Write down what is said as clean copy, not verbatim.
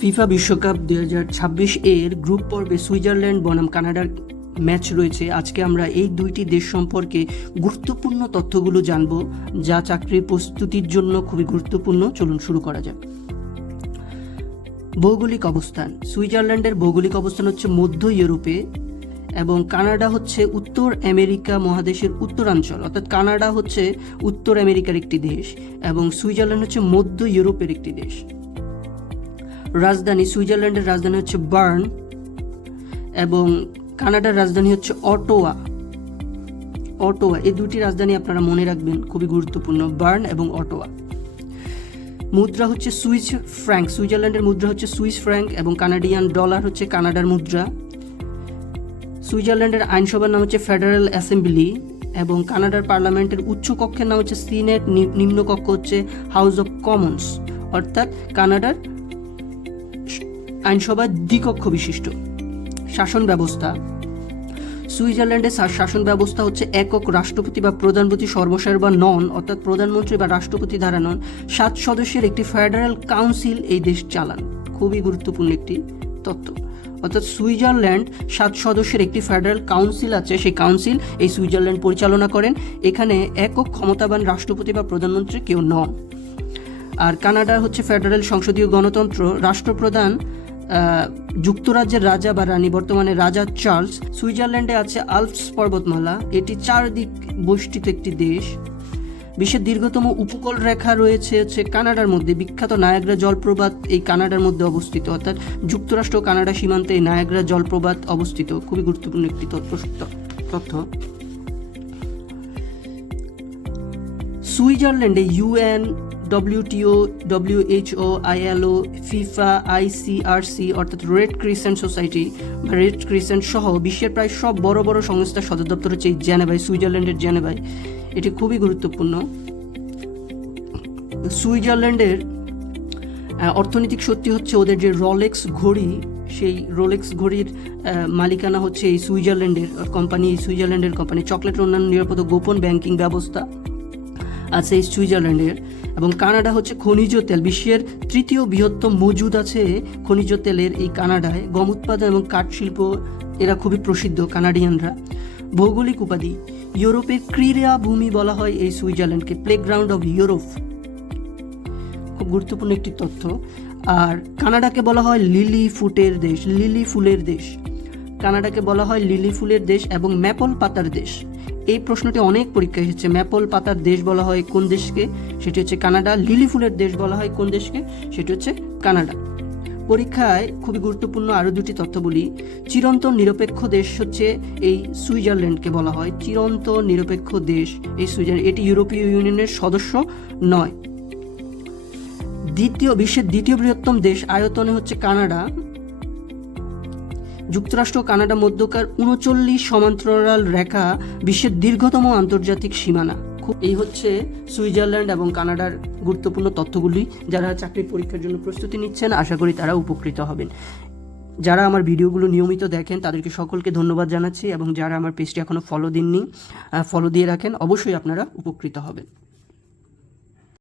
FIFA বিশ্বকাপ 2026 এর group পর্বে সুইজারল্যান্ড বনাম কানাডার ম্যাচ রয়েছে। আজকে আমরা এই দুইটি দেশ সম্পর্কে গুরুত্বপূর্ণ তথ্যগুলো জানব, যা চাকরির প্রস্তুতির জন্য খুবই গুরুত্বপূর্ণ। চলুন শুরু করা যাক। ভৌগোলিক অবস্থান। সুইজারল্যান্ডের ভৌগোলিক অবস্থান হচ্ছে মধ্য ইউরোপে এবং কানাডা হচ্ছে উত্তর আমেরিকা মহাদেশের উত্তরাঞ্চল, অর্থাৎ কানাডা হচ্ছে উত্তর আমেরিকার একটি দেশ এবং সুইজারল্যান্ড হচ্ছে মধ্য ইউরোপের একটি দেশ। রাজধানী। সুইজারল্যান্ডের রাজধানী হচ্ছে বার্ন এবং কানাডার রাজধানী হচ্ছে অটোয়া। এই দুটি রাজধানী আপনারা মনে রাখবেন, খুবই গুরুত্বপূর্ণ, বার্ন এবং অটোয়া। মুদ্রা হচ্ছে সুইস ফ্র্যাঙ্ক। সুইজারল্যান্ডের মুদ্রা হচ্ছে সুইস ফ্র্যাঙ্ক এবং কানাডিয়ান ডলার হচ্ছে কানাডার মুদ্রা। সুইজারল্যান্ডের আইনসভার নাম হচ্ছে ফেডারেল অ্যাসেম্বলি এবং কানাডার পার্লামেন্টের উচ্চ কক্ষের নাম হচ্ছে সিনেট, নিম্নকক্ষ হচ্ছে হাউস অফ কমন্স, অর্থাৎ কানাডার আইনসভা দ্বিকক্ষ বিশিষ্ট। শাসন ব্যবস্থা। সুইজারল্যান্ডের শাসন ব্যবস্থা হচ্ছে একক রাষ্ট্রপতি বা প্রধানমন্ত্রী সর্বশেষ বা নন, অর্থাৎ প্রধানমন্ত্রী বা রাষ্ট্রপতি দ্বারা নন। 7 সদস্যের একটি ফেডারেল কাউন্সিল এই দেশ চালান। খুবই গুরুত্বপূর্ণ একটি তথ্য, অর্থাৎ সুইজারল্যান্ড 7 সদস্যের একটি ফেডারেল কাউন্সিল আছে, সেই কাউন্সিল এই সুইজারল্যান্ড পরিচালনা করেন। এখানে একক ক্ষমতাবান রাষ্ট্রপতি বা প্রধানমন্ত্রী কেউ নন। আর কানাডা হচ্ছে ফেডারেল সংসদীয় গণতন্ত্র। রাষ্ট্রপ্রধান যুক্তরাজ্যের রাজা বা রানী, বর্তমানে রাজা চার্লস। সুইজারল্যান্ডে আছে আল্পস পর্বতমালা, এটি 4 দিক বেষ্টিত একটি দেশ। বিশ্বের দীর্ঘতম উপকূল রেখা রয়েছে হচ্ছে কানাডার মধ্যে। বিখ্যাত নায়াগ্রা জলপ্রপাত এই কানাডার মধ্যে অবস্থিত, অর্থাৎ যুক্তরাষ্ট্র ও কানাডা সীমান্তে এই নায়াগ্রা জলপ্রপাত অবস্থিত। খুবই গুরুত্বপূর্ণ একটি তথ্য। সুইজারল্যান্ডে UN, WTO, WHO, ILO, FIFA, ICRC অর্থাৎ রেড ক্রিসেন্ট সোসাইটি বা রেড ক্রিসেন্ট সহ বিশ্বের প্রায় সব বড় বড় সংস্থার সদর দপ্তর হচ্ছে এই জেনেভায়, সুইজারল্যান্ডের জেনেভায়। এটি খুবই গুরুত্বপূর্ণ। সুইজারল্যান্ডের অর্থনৈতিক শক্তি হচ্ছে ওদের যে রোলেক্স ঘড়ি, সেই রোলেক্স ঘড়ির মালিকানা হচ্ছে এই সুইজারল্যান্ডের কোম্পানি। চকলেটের অন্যান্য নিরাপদ গোপন ব্যাংকিং ব্যবস্থা আছে এই সুইজারল্যান্ডের। এবং কানাডা হচ্ছে খনিজ তেল, বিশ্বের 3য় বৃহত্তম মজুদ আছে খনিজ তেলের এই কানাডায়। গম উৎপাদন এবং কাঠ শিল্প এরা খুবই প্রসিদ্ধ কানাডিয়ানরা। ভৌগোলিক উপাধি। ইউরোপের ক্রীড়া ভূমি বলা হয় এই সুইজারল্যান্ডকে, প্লেগ্রাউন্ড অফ ইউরোপ। খুব গুরুত্বপূর্ণ একটি তথ্য। আর কানাডাকে বলা হয় লিলি ফুলের দেশ। কানাডাকে বলা হয় লিলি ফুলের দেশ এবং ম্যাপল পাতার দেশ। এই প্রশ্নটি অনেক পরীক্ষায় এসেছে। ম্যাপল পাতার দেশ বলা হয় কোন দেশকে? সেটি হচ্ছে কানাডা। লিলি ফুলের দেশ বলা হয় কোন দেশকে? সেটি হচ্ছে কানাডা। পরীক্ষায় খুবই গুরুত্বপূর্ণ আরও দুটি তথ্য বলি। চিরন্তন নিরপেক্ষ দেশ হচ্ছে এই সুইজারল্যান্ডকে বলা হয় চিরন্তন নিরপেক্ষ দেশ এই সুইজারল্যান্ড। এটি ইউরোপীয় ইউনিয়নের সদস্য নয়। বিশ্বের দ্বিতীয় বৃহত্তম দেশ আয়তনে হচ্ছে কানাডা। যুক্তরাষ্ট্র ও কানাডা মধ্যকার 39 সমান্তরাল রেখা বিশ্বের দীর্ঘতম আন্তর্জাতিক সীমানা। এই হচ্ছে সুইজারল্যান্ড এবং কানাডার গুরুত্বপূর্ণ তথ্যগুলি। যারা চাকরির পরীক্ষার জন্য প্রস্তুতি নিচ্ছেন, আশা করি তারা উপকৃত হবেন। যারা আমার ভিডিওগুলো নিয়মিত দেখেন তাদেরকে সকলকে ধন্যবাদ জানাচ্ছি এবং যারা আমার পেজটি এখনও ফলো দিয়ে রাখেন, অবশ্যই আপনারা উপকৃত হবেন।